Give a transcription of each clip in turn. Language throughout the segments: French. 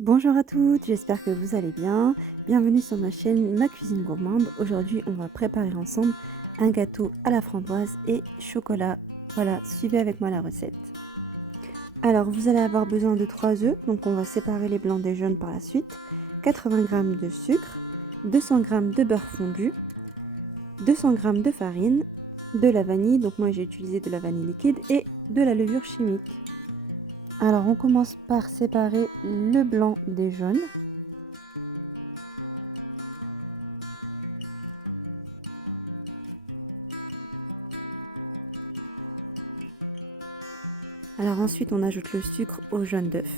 Bonjour à toutes, j'espère que vous allez bien. Bienvenue sur ma chaîne Ma Cuisine Gourmande. Aujourd'hui, on va préparer ensemble un gâteau à la framboise et chocolat. Voilà, suivez avec moi la recette. Alors, vous allez avoir besoin de 3 œufs, donc on va séparer les blancs des jaunes par la suite. 80 g de sucre, 200 g de beurre fondu, 200 g de farine, de la vanille, donc moi j'ai utilisé de la vanille liquide, et de la levure chimique. Alors on commence par séparer le blanc des jaunes. Alors ensuite on ajoute le sucre au jaune d'œuf.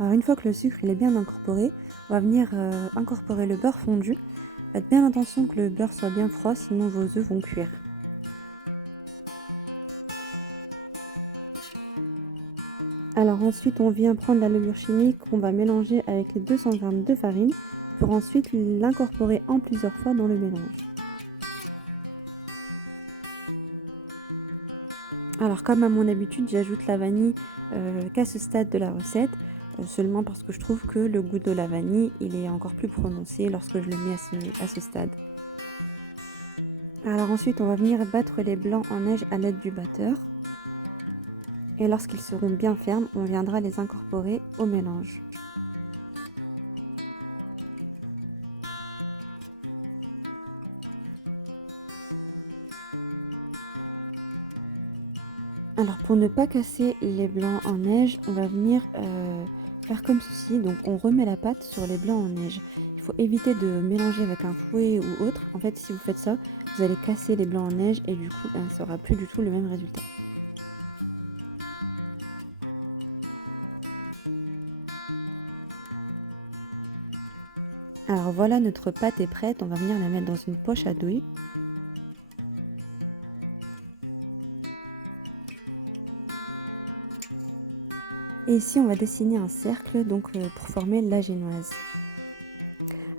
Alors une fois que le sucre il est bien incorporé, on va venir incorporer le beurre fondu. Faites bien attention que le beurre soit bien froid, sinon vos œufs vont cuire. Alors ensuite on vient prendre la levure chimique qu'on va mélanger avec les 200 g de farine pour ensuite l'incorporer en plusieurs fois dans le mélange. Alors comme à mon habitude, j'ajoute la vanille qu'à ce stade de la recette, seulement parce que je trouve que le goût de la vanille, il est encore plus prononcé lorsque je le mets à ce stade. Alors ensuite, on va venir battre les blancs en neige à l'aide du batteur. Et lorsqu'ils seront bien fermes, on viendra les incorporer au mélange. Alors pour ne pas casser les blancs en neige, on va venir faire comme ceci. Donc on remet la pâte sur les blancs en neige. Il faut éviter de mélanger avec un fouet ou autre. En fait, si vous faites ça, vous allez casser les blancs en neige et du coup, ça n'aura plus du tout le même résultat. Alors voilà, notre pâte est prête. On va venir la mettre dans une poche à douille. Et ici, on va dessiner un cercle pour former la génoise.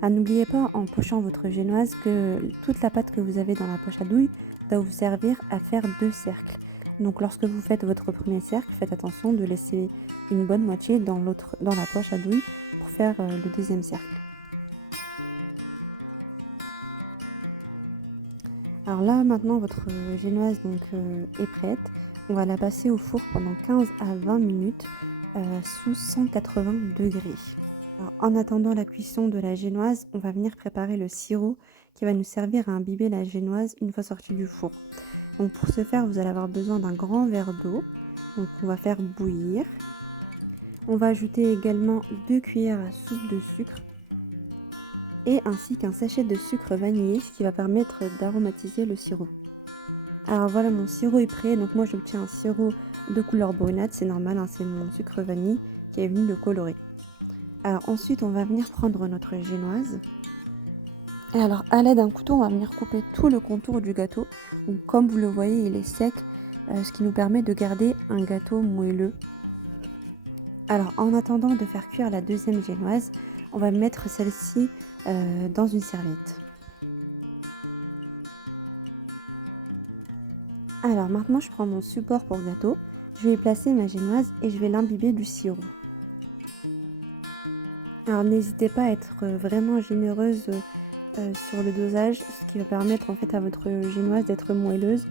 Ah, n'oubliez pas en pochant votre génoise que toute la pâte que vous avez dans la poche à douille doit vous servir à faire 2 cercles. Donc lorsque vous faites votre premier cercle, faites attention de laisser une bonne moitié dans la poche à douille pour faire le deuxième cercle. Alors là maintenant votre génoise est prête. On va la passer au four pendant 15 à 20 minutes sous 180 degrés. En attendant la cuisson de la génoise, on va venir préparer le sirop qui va nous servir à imbiber la génoise une fois sortie du four. Donc pour ce faire, vous allez avoir besoin d'un grand verre d'eau. Donc on va faire bouillir. On va ajouter également 2 cuillères à soupe de sucre et ainsi qu'un sachet de sucre vanillé, ce qui va permettre d'aromatiser le sirop. Alors voilà, mon sirop est prêt. Donc moi j'obtiens un sirop de couleur brunâtre, c'est normal, hein, c'est mon sucre vanille qui est venu le colorer. Alors ensuite on va venir prendre notre génoise. Et alors à l'aide d'un couteau on va venir couper tout le contour du gâteau. Donc, comme vous le voyez il est sec, ce qui nous permet de garder un gâteau moelleux. Alors en attendant de faire cuire la deuxième génoise, on va mettre celle-ci dans une serviette. Alors maintenant je prends mon support pour gâteau, je vais y placer ma génoise et je vais l'imbiber du sirop. Alors n'hésitez pas à être vraiment généreuse sur le dosage, ce qui va permettre en fait à votre génoise d'être moelleuse.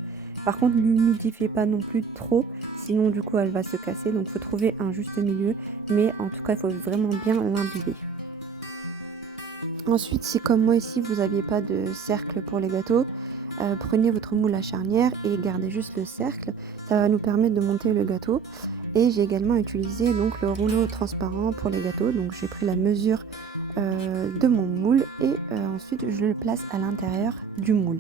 Par contre, ne l'humidifiez pas non plus trop, sinon du coup elle va se casser. Donc il faut trouver un juste milieu, mais en tout cas il faut vraiment bien l'imbiber. Ensuite, si comme moi ici vous n'aviez pas de cercle pour les gâteaux, prenez votre moule à charnière et gardez juste le cercle. Ça va nous permettre de monter le gâteau. Et j'ai également utilisé donc le rouleau transparent pour les gâteaux. Donc j'ai pris la mesure de mon moule et ensuite je le place à l'intérieur du moule.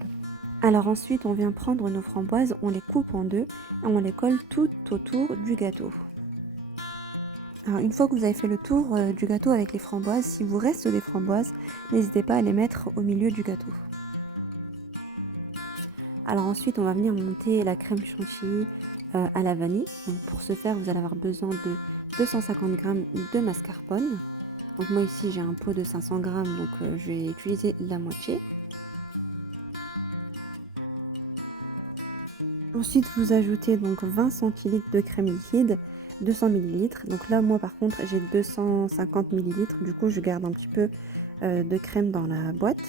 Alors ensuite on vient prendre nos framboises, on les coupe en deux et on les colle tout autour du gâteau. Alors une fois que vous avez fait le tour du gâteau avec les framboises, s'il vous reste des framboises, n'hésitez pas à les mettre au milieu du gâteau. Alors ensuite on va venir monter la crème chantilly à la vanille. Donc, pour ce faire vous allez avoir besoin de 250 g de mascarpone. Donc moi ici j'ai un pot de 500 g donc je vais utiliser la moitié. Ensuite, vous ajoutez donc 20 centilitres de crème liquide, 200 millilitres. Donc là, moi par contre, j'ai 250 millilitres. Du coup, je garde un petit peu de crème dans la boîte.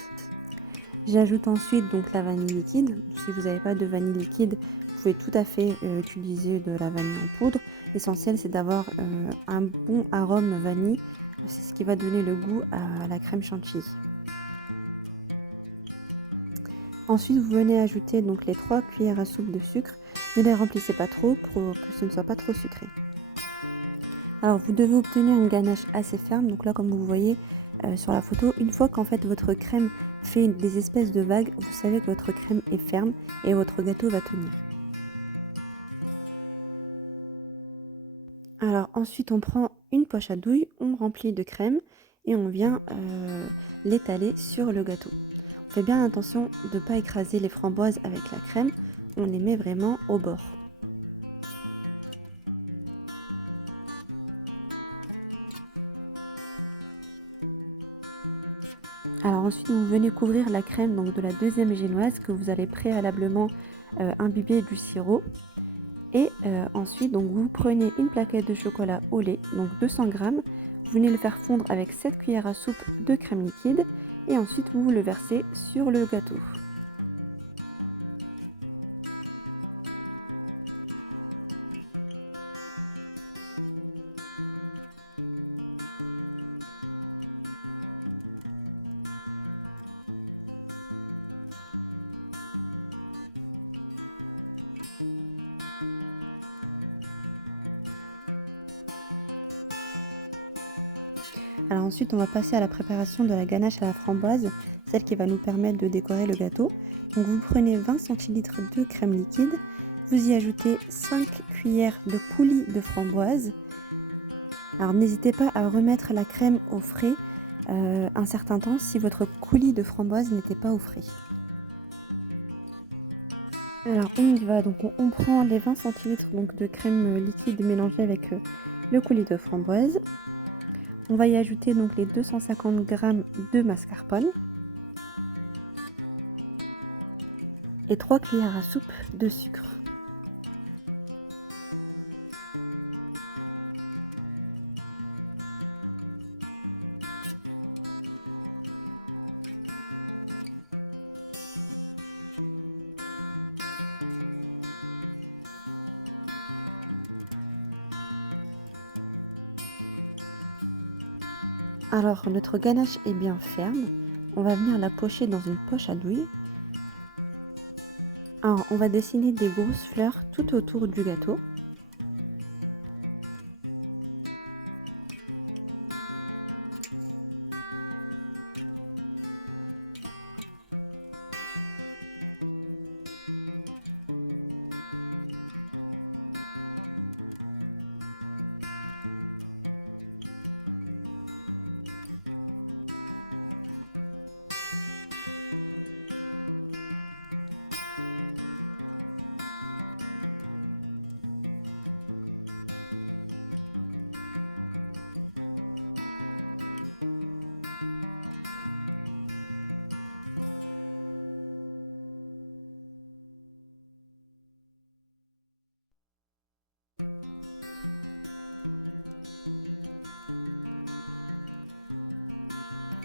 J'ajoute ensuite donc la vanille liquide. Si vous n'avez pas de vanille liquide, vous pouvez tout à fait utiliser de la vanille en poudre. L'essentiel, c'est d'avoir un bon arôme vanille. C'est ce qui va donner le goût à la crème chantilly. Ensuite, vous venez ajouter donc les 3 cuillères à soupe de sucre. Ne les remplissez pas trop pour que ce ne soit pas trop sucré. Alors, vous devez obtenir une ganache assez ferme. Donc là, comme vous voyez sur la photo, une fois qu'en fait votre crème fait des espèces de vagues, vous savez que votre crème est ferme et votre gâteau va tenir. Alors ensuite, on prend une poche à douille, on remplit de crème et on vient l'étaler sur le gâteau. On fait bien attention de ne pas écraser les framboises avec la crème, on les met vraiment au bord. Alors ensuite, vous venez couvrir la crème donc, de la deuxième génoise que vous allez préalablement imbiber du sirop. Et ensuite, donc, vous prenez une plaquette de chocolat au lait, donc 200 g. Vous venez le faire fondre avec 7 cuillères à soupe de crème liquide. Et ensuite, vous le versez sur le gâteau. Alors ensuite, on va passer à la préparation de la ganache à la framboise, celle qui va nous permettre de décorer le gâteau. Donc vous prenez 20 centilitres de crème liquide, vous y ajoutez 5 cuillères de coulis de framboise. Alors n'hésitez pas à remettre la crème au frais un certain temps si votre coulis de framboise n'était pas au frais. Alors on y va, donc on prend les 20 centilitres donc, de crème liquide mélangée avec le coulis de framboise. On va y ajouter donc les 250 g de mascarpone et 3 cuillères à soupe de sucre. Alors notre ganache est bien ferme, on va venir la pocher dans une poche à douille. Alors on va dessiner des grosses fleurs tout autour du gâteau.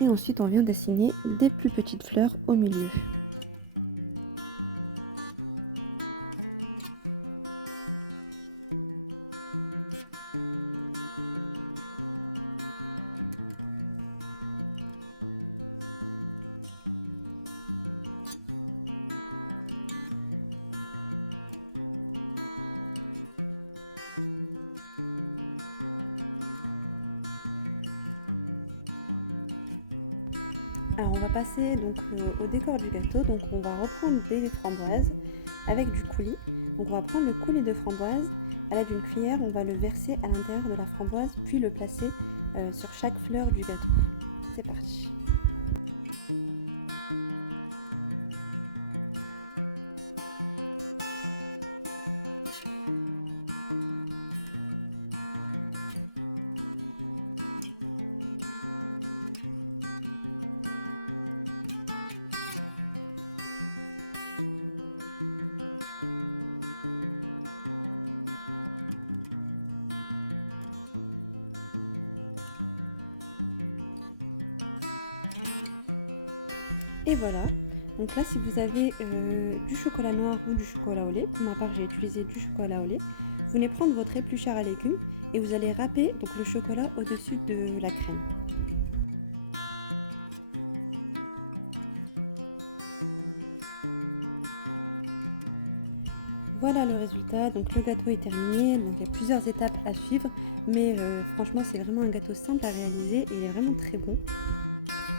Et ensuite on vient dessiner des plus petites fleurs au milieu. Alors on va passer donc au décor du gâteau, donc on va reprendre des framboises avec du coulis. Donc on va prendre le coulis de framboise, à l'aide d'une cuillère, on va le verser à l'intérieur de la framboise, puis le placer sur chaque fleur du gâteau. C'est parti. Et voilà. Donc là, si vous avez du chocolat noir ou du chocolat au lait, pour ma part j'ai utilisé du chocolat au lait, vous venez prendre votre éplucheur à légumes et vous allez râper donc le chocolat au-dessus de la crème. Voilà le résultat, donc le gâteau est terminé, donc il y a plusieurs étapes à suivre, mais franchement c'est vraiment un gâteau simple à réaliser et il est vraiment très bon.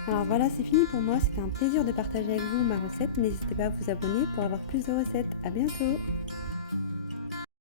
Alors voilà, c'est fini pour moi, c'était un plaisir de partager avec vous ma recette, n'hésitez pas à vous abonner pour avoir plus de recettes, à bientôt!